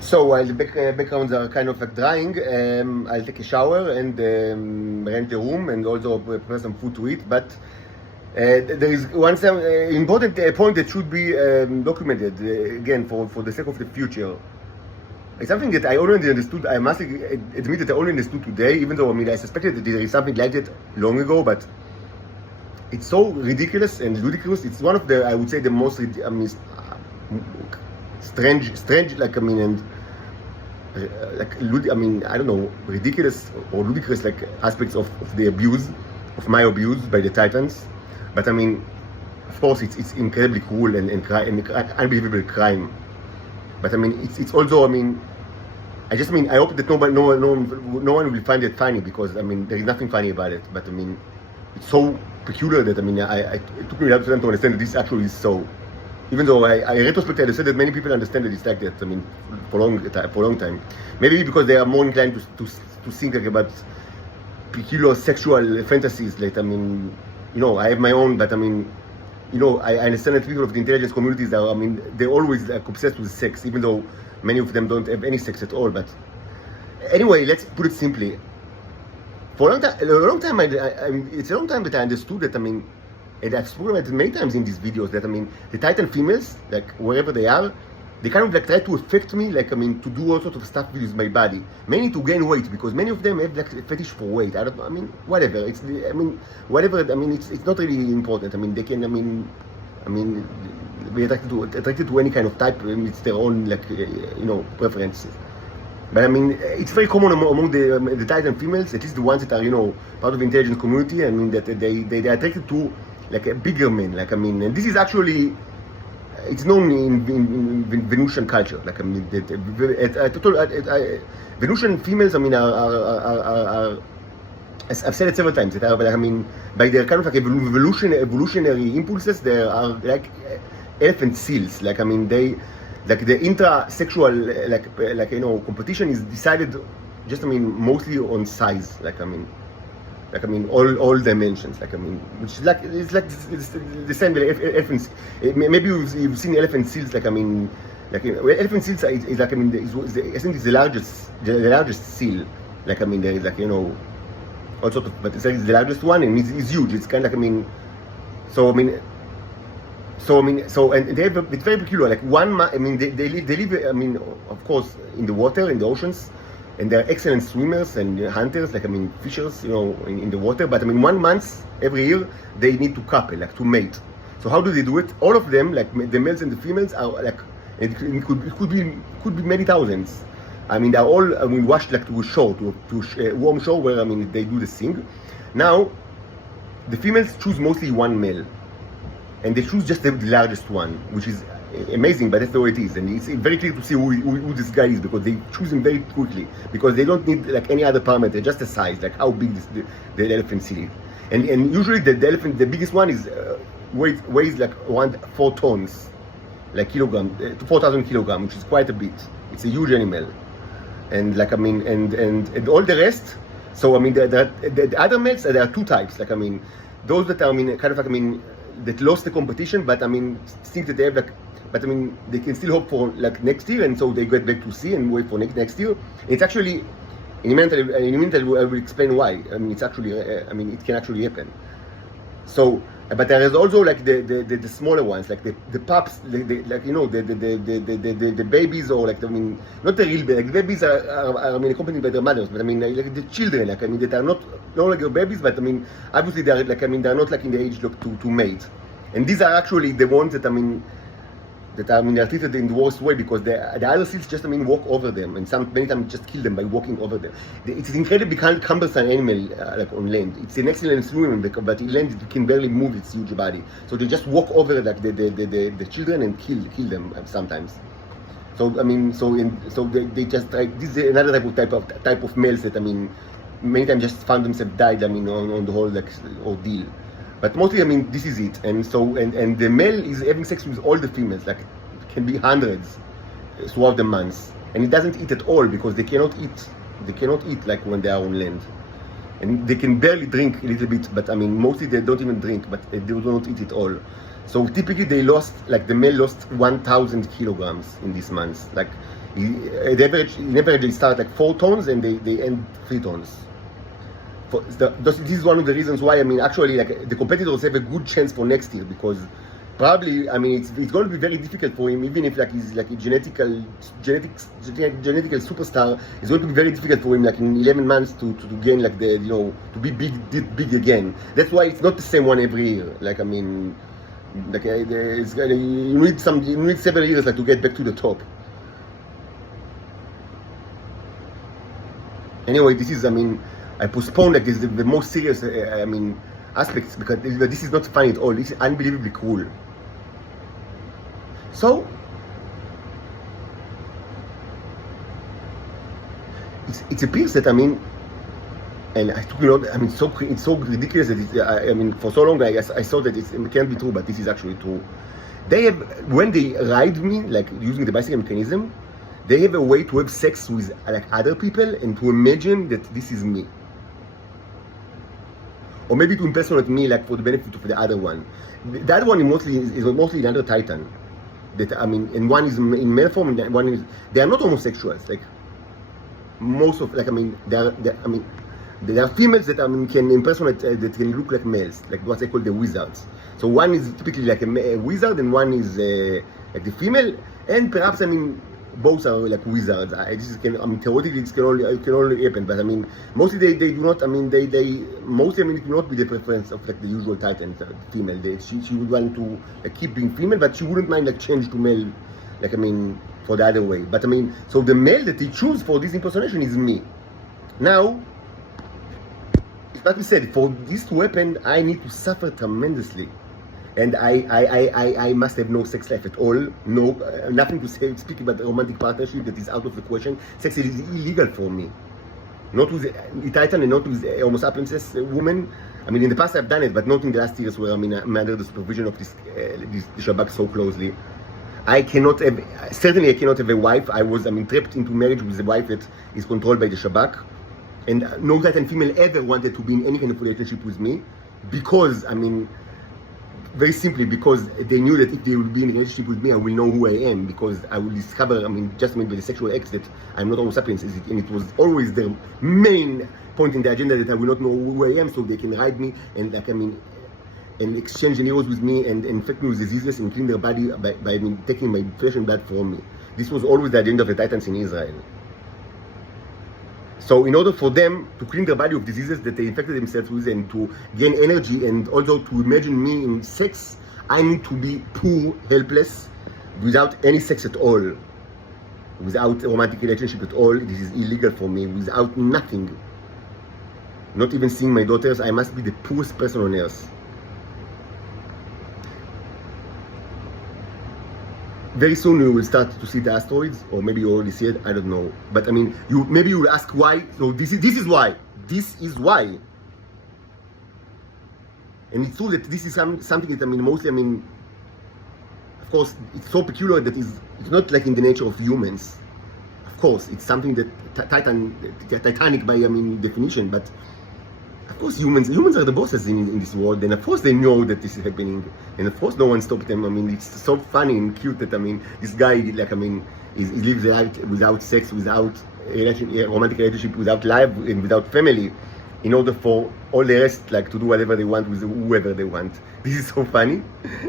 So while the backgrounds are kind of like drying, I'll take a shower and rent a room and also prepare some food to eat. But there is one important point that should be documented again for the sake of the future. It's something that I already understood. I must admit that I only understood today, even though I suspected that there is something like that long ago. But it's so ridiculous and ludicrous. It's one of the, I would say, the most strange, like and I don't know, ridiculous or ludicrous like aspects of the abuse, of my abuse by the Titans. But of course, it's incredibly cruel and unbelievable crime. But it's also, I hope that no one will find it funny, because there is nothing funny about it. But it's so peculiar that it took me a lot of time to understand that this actually is so. Even though I retrospectively said that many people understand that it's like that. For a long time. Maybe because they are more inclined to think about peculiar sexual fantasies. Like I have my own, but I understand that people of the intelligence communities are, they're always like obsessed with sex, even though many of them don't have any sex at all. But anyway, let's put it simply. For a long time, it's a long time that I understood that, and I've spoken about it many times in these videos, that the Titan females, like wherever they are, they kind of like try to affect me, like to do all sorts of stuff with my body, mainly to gain weight, because many of them have like a fetish for weight. I don't know, whatever. It's whatever. It's not really important. They can. Be attracted to any kind of type. It's their own like preferences. But it's very common among the Titan females, at least the ones that are part of the intelligence community. That they are attracted to like a bigger men. Like and this is actually. It's known in Venusian culture. Like Venusian females, are I've said it several times. That are, by their kind of like evolutionary impulses, they are like elephant seals. Like they, like the intra-sexual competition is decided just mostly on size. All dimensions. Which is it's the same with elephants. Maybe you've seen elephant seals. Elephant seals is I think it's the largest seal. There is all sort of, but it's the largest one, and it's huge. It's kind of and they have, it's very peculiar. Like they live. Of course, in the water, in the oceans. And they're excellent swimmers and hunters, fishers, in the water. But 1 month every year they need to couple, like to mate. So how do they do it? All of them, like the males and the females, are like it could be many thousands. They're all washed like to a shore, to a warm shore where they do this thing. Now, the females choose mostly one male, and they choose just the largest one, which is amazing, but that's the way it is. And it's very clear to see who this guy is, because they choose him very quickly, because they don't need like any other parameter, just the size, like how big the elephant seal is. And usually the elephant, the biggest one is weighs like around 4 tons, like kilogram, to 4,000 kilograms, which is quite a bit. It's a huge animal. And and all the rest. So the other males, there are 2 types. Those that are kind of like that lost the competition, but think that they have but they can still hope for like next year, and so they get back to sea and wait for next year. It's actually in a minute I will explain why. It's actually it can actually happen. So, but there is also like the smaller ones, like the pups, the babies, or like not the real babies. Like babies are accompanied by their mothers, but like the children, that are not like your babies, but obviously they are like they're not like in the age to mate, and these are actually the ones that they're treated in the worst way, because the other seals just walk over them, and many times just kill them by walking over them. It's an incredibly cumbersome animal on land. It's an excellent swimmer, but in land it can barely move its huge body. So they just walk over the children and kill them sometimes. So they just try. This is another type of males that many times just found themselves died. On the whole ordeal. But mostly, this is it. And so, and the male is having sex with all the females, like it can be hundreds throughout the months. And it doesn't eat at all, because they cannot eat. They cannot eat like when they are on land. And they can barely drink a little bit, but mostly they don't even drink, but they do not eat at all. So typically they lost, like the male lost 1,000 kilograms in these months. Like in average they start like 4 tons and they end 3 tons. This is one of the reasons why, I mean, actually, like the competitors have a good chance for next year, because probably, I mean, it's going to be very difficult for him, even if like he's like a genetical superstar. It's going to be very difficult for him, like in 11 months, to gain like the, you know, to be big again. That's why it's not the same one every year. Like, I mean, like you need several years like to get back to the top. Anyway, this is, I mean, I postponed like this, the most serious, I mean, aspects, because this is not funny at all. This is unbelievably cool. So it appears that, I mean, and I took a lot. I mean, it's so ridiculous that I mean, for so long I thought that it can't be true, but this is actually true. They have, when they ride me, like using the bicycle mechanism, they have a way to have sex with like other people and to imagine that this is me. Or maybe to impersonate me, like for the benefit of the other one. The other one is mostly another Titan. That, I mean, and one is in male form, and one is, they are not homosexuals. Like most of, like, I mean, there are females that, I mean, can impersonate, that can look like males, like what they call the wizards. So one is typically like a wizard, and one is like the female, and perhaps, I mean, both are like wizards. I mean, theoretically it can only happen, but I mean, mostly they do not. I mean, mostly, I mean, it will not be the preference of like the usual Titan, female. She would want to like keep being female, but she wouldn't mind like change to male, like, I mean, for the other way. But I mean, so the male that they choose for this impersonation is me. Now, like we said, for this to happen, I need to suffer tremendously. And I must have no sex life at all. No, nothing to say, speak about a romantic partnership. That is out of the question. Sex is illegal for me. Not with a Titan and not with a Homo sapiens woman. I mean, in the past I've done it, but not in the last years where, I mean, I'm under the supervision of this Shabak so closely. I cannot have, certainly I cannot have a wife. I mean, trapped into marriage with a wife that is controlled by the Shabak. And no Titan female ever wanted to be in any kind of relationship with me, because, I mean, very simply because they knew that if they will be in a relationship with me, I will know who I am, because I will discover, I mean, just maybe the sexual acts, that I'm not Homo sapiens, and it was always their main point in the agenda, that I will not know who I am, so they can ride me and, like, I mean, and exchange needles with me and infect me with diseases and clean their body by I mean, taking my flesh and blood from me. This was always the agenda of the Titans in Israel. So in order for them to clean their body of diseases that they infected themselves with, and to gain energy, and also to imagine me in sex, I need to be poor, helpless, without any sex at all, without a romantic relationship at all. This is illegal for me, without nothing. Not even seeing my daughters. I must be the poorest person on earth. Very soon you will start to see the asteroids, or maybe you already see it, I don't know. But I mean, maybe you will ask why. So this is why. This is why. And it's true that this is something that, I mean, mostly, I mean, of course, it's so peculiar that it's not like in the nature of humans. Of course, it's something that Titanic by, I mean, definition, but of course humans are the bosses in this world, and of course they know that this is happening, and of course no one stopped them. I mean, it's so funny and cute that, I mean, this guy, like, I mean, he lives life without sex, without a romantic relationship, without life, and without family, in order for all the rest, like, to do whatever they want with whoever they want. This is so funny.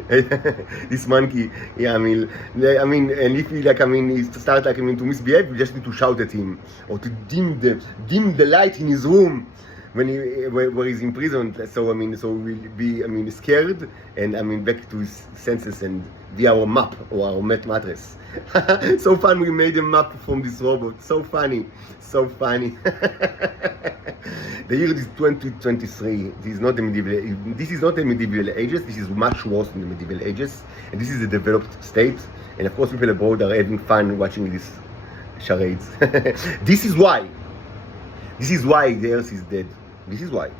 This monkey, yeah, I mean, and if he, like, I mean, he starts, like, I mean, to misbehave, we just need to shout at him, or to dim the light in his room where he's imprisoned. So, I mean, so we'll be, I mean, scared, and, I mean, back to his senses, and be our map or our mattress. So fun, we made a map from this robot. So funny, so funny. The year is 2023. This is not the medieval ages. This is much worse than the medieval ages, and this is the developed state. And of course, people abroad are having fun watching these charades. This is why the Earth is dead. This is why.